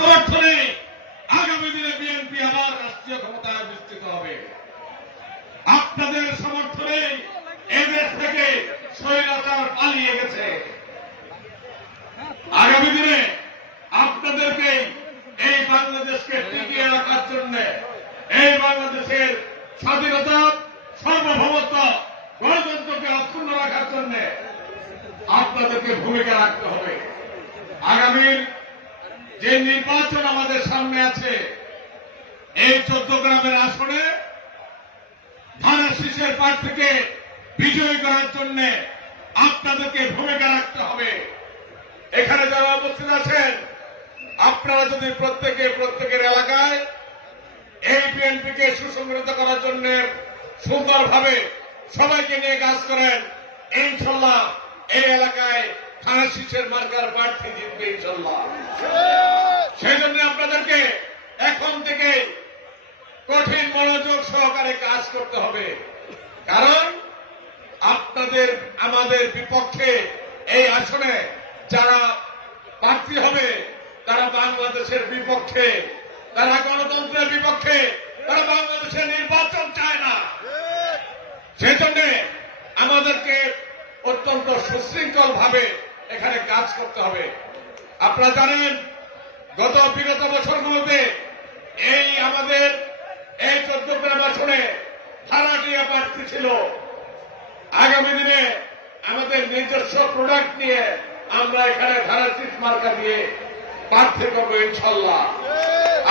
সমর্থনে আগামী দিনে বিএনপি আবার রাষ্ট্রীয় ক্ষমতায় বিস্তৃত হবে। আপনাদের সমর্থনে এদেশ থেকে স্বৈরাচার পালিয়ে গেছে। আগামী দিনে আপনাদেরকে এই বাংলাদেশকে টিকিয়ে রাখার জন্য এই বাংলাদেশের স্বাধীনতা, সার্বভৌমত্ব, গণতন্ত্রকে অক্ষুণ্ণ রাখার জন্য আপনাদেরকে ভূমিকা রাখতে হবে। আগামীর যে নির্বাচন আমাদের সামনে আছে, এই চোদ্দ গ্রামের আসনে ধারা শীষের প্রার্থীকে বিজয়ী করার জন্য আপনাদেরকে ভূমিকা রাখতে হবে। এখানে যারা উপস্থিত আছেন, আপনারা যদি প্রত্যেকে, প্রত্যেকের এলাকায় এই বিএনপিকে সুসংগঠিত করার জন্য সুন্দরভাবে সবাইকে নিয়ে কাজ করেন, ইনশাল্লাহ এই এলাকায় থানা শীষের মার্কার প্রার্থী জিতবে ইনশাল্লাহ। এখন থেকে কঠিন মনোযোগ সহকারে কাজ করতে হবে। কারণ আপনাদের, আমাদের বিপক্ষে এই আসনে যারা প্রার্থী হবে, তারা বাংলাদেশের বিপক্ষে, তারা গণতন্ত্রের বিপক্ষে, তারা বাংলাদেশের নির্বাচন চায় না। সেই জন্য আমাদেরকে অত্যন্ত সুশৃঙ্খল ভাবে এখানে কাজ করতে হবে। আপনারা জানেন, গত বিগত বছরগুলোতে এই আমাদের এই চোদ্দ গ্রাম আসনে ভাড়াটিয়া প্রার্থী ছিল? আগামী দিনে আমাদের নিজস্ব প্রোডাক্ট নিয়ে আমরা এখানে ধারাশিস মার্কা দিয়ে প্রার্থী করব ইনশাল্লাহ।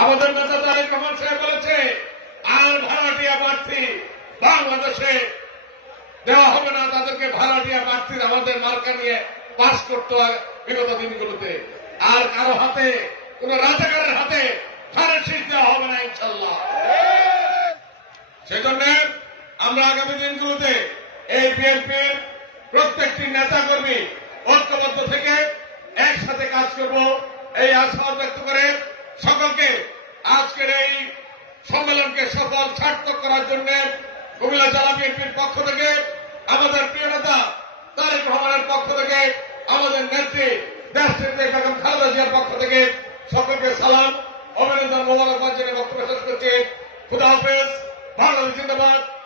আমাদের নেতা তারেক রহমান সাহেব বলেছে, আর ভাড়াটিয়া প্রার্থী বাংলাদেশে দেওয়া হবে না। তাদেরকে ভাড়াটিয়া প্রার্থীর আমাদের মার্কা নিয়ে পাশ করতে হয় বিগত দিনগুলোতে। আর কারও হাতে, কোন রাজাকারের হাতে ধারাশিস দেওয়া হবে না ইনশাল্লাহ সেজন্য আমরা আগামী দিনগুলোতে এই বিএনপির প্রত্যেকটি নেতা কর্মী ঐক্যবদ্ধ থেকে একসাথে কাজ করব। এই আশা ব্যক্ত করে সকলকে আজকের এই সম্মেলনকে সফল সার্থক করার জন্য কুমিল্লা জেলা বিএনপির পক্ষ থেকে আমাদের প্রিয় নেতা তারেক রহমানের পক্ষ থেকে, আমাদের নেত্রী দেশ নেত্রী বেগম খালেদা জিয়ার পক্ষ থেকে সকলকে সালাম। অভিনন্দন মোবারকবাদ জেনে বক্তব্য শেষ করছি। খুদা হাফেজ। 了，兄弟们。